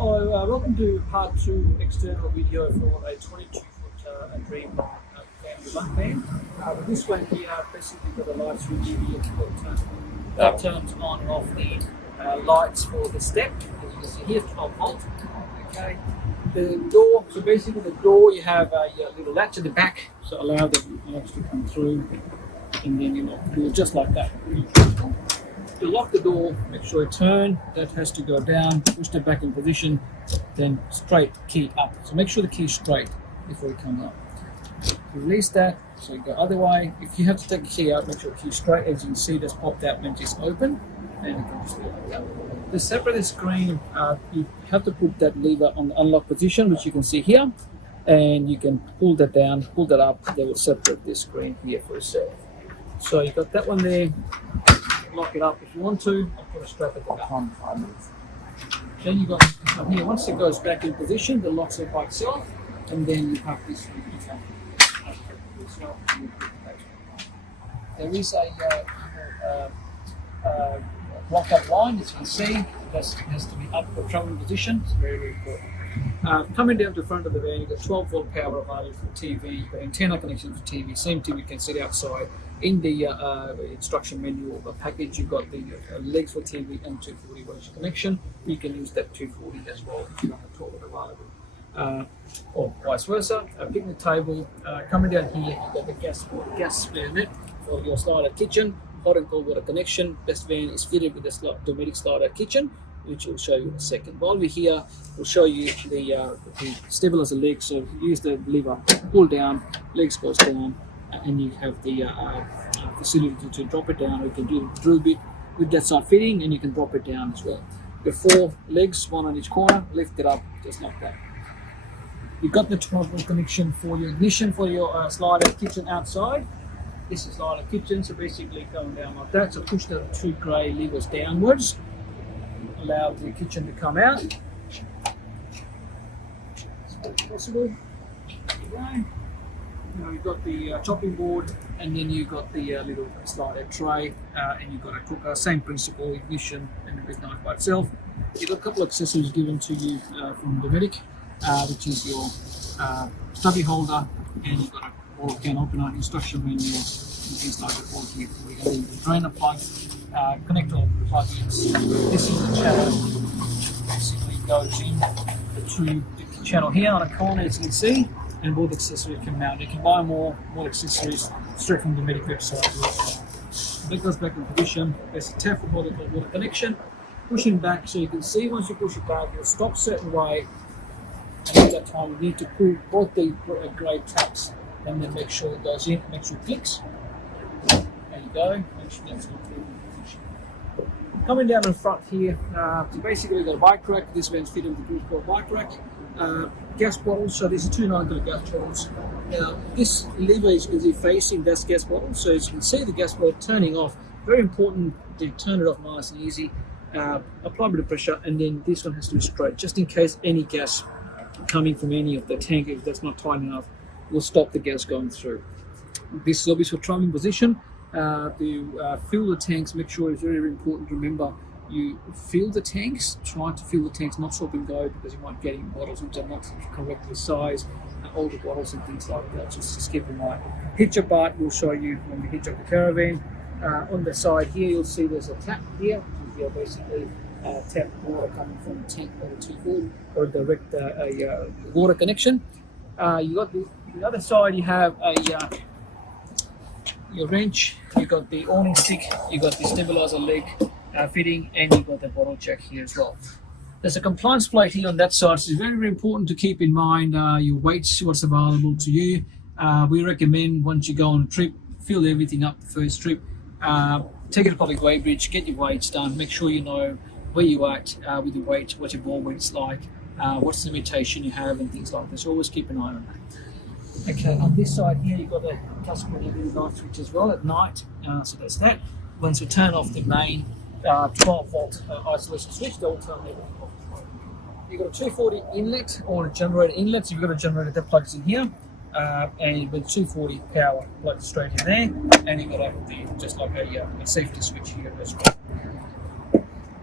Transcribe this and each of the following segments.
Welcome to part 2 external video for a 22-foot Dreamline family bunk van. With this one here, basically got a light through TV that turns on and off the lights for the step. As you can see here, 12 volt. Okay. The door, so basically the door, you have a little latch at the back, so allow the lights to come through, and then you do it just like that. To lock the door, make sure you turn, that has to go down, push it back in position, then straight key up. So make sure the key is straight before you come up. Release that, so you go other way. If you have to take the key out, make sure the key is straight. As you can see, that's popped out when it's open, and you can just do it like that. To separate the screen, you have to put that lever on the unlock position, which you can see here, and you can pull that down, pull that up, that will separate this screen here for yourself. So you got that one there. Lock it up if you want to, and put a strap at the back. Then you got here, once it goes back in position, the locks it by itself, and then you have this. There is a lock-up line, as you can see, that has to be up for traveling position. It's very, very important. Coming down to the front of the van, you've got 12 volt power available for TV, you've got antenna connection for TV, same TV you can sit outside. In the instruction menu of the package, you've got the legs for TV and 240 voltage connection. You can use that 240 as well if you don't have toilet available. Or vice versa. Picking the table, coming down here, you've got the gas net for your slider kitchen, hot and cold water connection. This van is fitted with this domestic slider kitchen, which we'll show you in a second. While we're here, we'll show you the stabilizer leg. So use the lever, pull down, legs goes down, and you have the facility to drop it down. You can do a drill bit with that side fitting, and you can drop it down as well. The 4 legs, one on each corner, lift it up just like that. You've got the 12 volt connection for your ignition for your slider kitchen outside. This is slider kitchen, so basically going down like that. So push the 2 grey levers downwards, allow the kitchen to come out as much as possible. Now you've got the chopping board, and then you've got the little slider tray, and you've got a cooker. Same principle, ignition and a big knife by itself. You've got a couple of accessories given to you from the medic, which is your stubby holder, and you've got a bottle can opener, instruction menu, and things like that all here. We have the drainer plug, connector plug-ins. This is the channel, basically goes in to the channel here on a corner, as you can see. And both accessories can mount. You can buy more accessories straight from the medic website. That goes back in position. There's a tap for water connection. Pushing back, so you can see once you push it back, it'll stop certain way. And at that time, you need to pull both the grey taps, and then make sure it goes in, make sure it clicks. There you go. Make sure that's not in position. Coming down in front here, so basically we've got a bike rack. This one's fitted with the Bruce Board bike rack. Gas bottles, so these are 2 9-litre gas bottles. Now, this lever is busy facing this gas bottle, so as you can see the gas bottle turning off. Very important to turn it off nice and easy. Apply a bit of pressure, and then this one has to be straight, just in case any gas coming from any of the tank, if that's not tight enough, will stop the gas going through. This is obviously for traveling position. To fill the tanks, make sure it's very, very important to remember. You fill the tanks, try to fill the tanks, not swap and go, because you might get in bottles which are not correctly sized, older bottles and things like that. Just keep in mind. Hitch apart, we'll show you when we hitch up the caravan. On the side here, you'll see there's a tap here, which is basically tap water coming from the tank or the 240 or direct water connection. You got the other side, you have your wrench, you got the awning stick, you got the stabilizer leg fitting, and you've got the bottle check here as well. There's a compliance plate here on that side, so it's very, very important to keep in mind your weights, what's available to you. We recommend once you go on a trip, fill everything up the first trip, take it to public weigh bridge, get your weights done, make sure you know where you are at with your weight, what your ball weight's like, what's the limitation you have, and things like that. So always keep an eye on that. Okay, on this side here, you've got the touchscreen little light switch as well at night, so that's that. Once we turn off the main 12 volt isolation switch, they'll turn everything off. You've got a 240 inlet or a generator inlet, so you've got a generator that plugs in here, and with 240 power plugs straight in there, and you've got just like a safety switch here as well.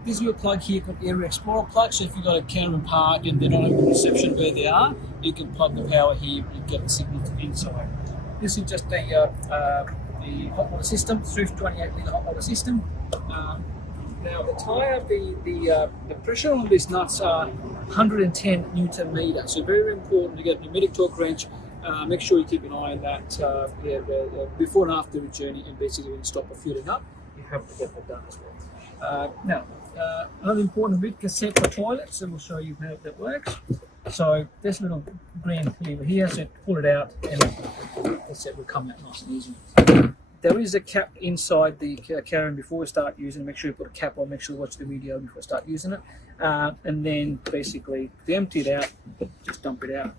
this little plug here called Area Explorer plug. So if you've got a caravan park and they don't have a reception where they are, you can plug the power here and get the signal to inside. This is just the hot water system, Swift 28 litre hot water system. Now the tyre, the pressure on these nuts are 110 Newton meter. So very important to get a pneumatic torque wrench. Make sure you keep an eye on that before and after the journey, and basically when you stop fueling up, you have to get that done as well. Now, another important bit, cassette for toilet, so we'll show you how that works. So this little green lever here, so pull it out and the cassette will come out nice and easy. There is a cap inside the caravan before we start using it. Make sure you put a cap on, make sure you watch the video before you start using it. And then basically, to empty it out, just dump it out.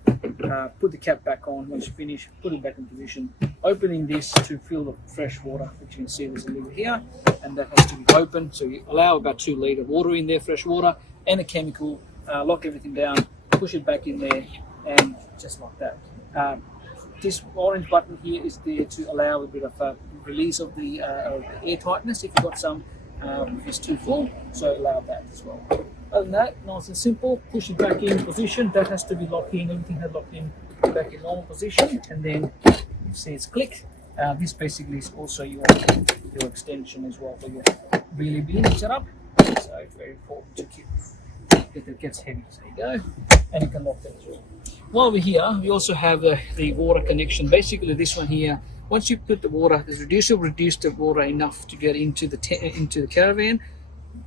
Put the cap back on. Once you finish, put it back in position. Opening this to fill the fresh water, which you can see there's a lever here, and that has to be open. So you allow about 2 litre of water in there, fresh water, and a chemical. Lock everything down, push it back in there, and just like that. This orange button here is there to allow a bit of release of the air tightness if you've got some, if it's too full, so allow that as well. Other than that, nice and simple, push it back in position. That has to be locked in, everything has locked in back in normal position, and then you see it's clicked. This basically is also your extension as well for your wheelie bin setup, so it's very important to keep that it gets heavy. So there you go, and you can lock that as well. While we're here, we also have the water connection. Basically, this one here, once you put the water, this reducer will reduce the water enough to get into the caravan.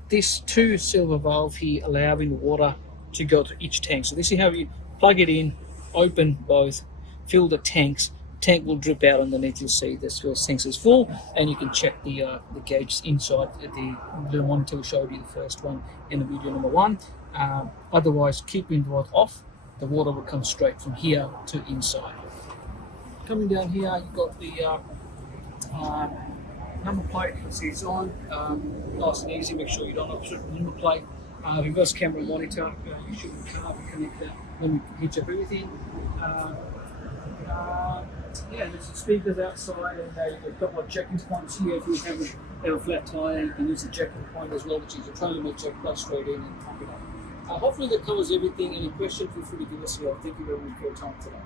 This 2 silver valve here allowing the water to go to each tank. So this is how you plug it in, open both, fill the tanks. Tank will drip out underneath. You'll see this first tank is full, and you can check the gauges inside the monitor we showed you, the first one in the video number 1. Otherwise, keeping the water off, the water will come straight from here to inside. Coming down here, you've got the number plate. You can see it's on. Nice and easy. Make sure you don't obstruct the number plate. Reverse camera monitor. You should connect that when you hitch up everything. Yeah, there's some speakers outside, and you've got a couple of checking points here. If you have a flat tyre, you can use the checking point as well, which is a trilometer, plug straight in and pump it up. Hopefully that covers everything. Any questions, feel free to give us a call. Thank you very much for your time today.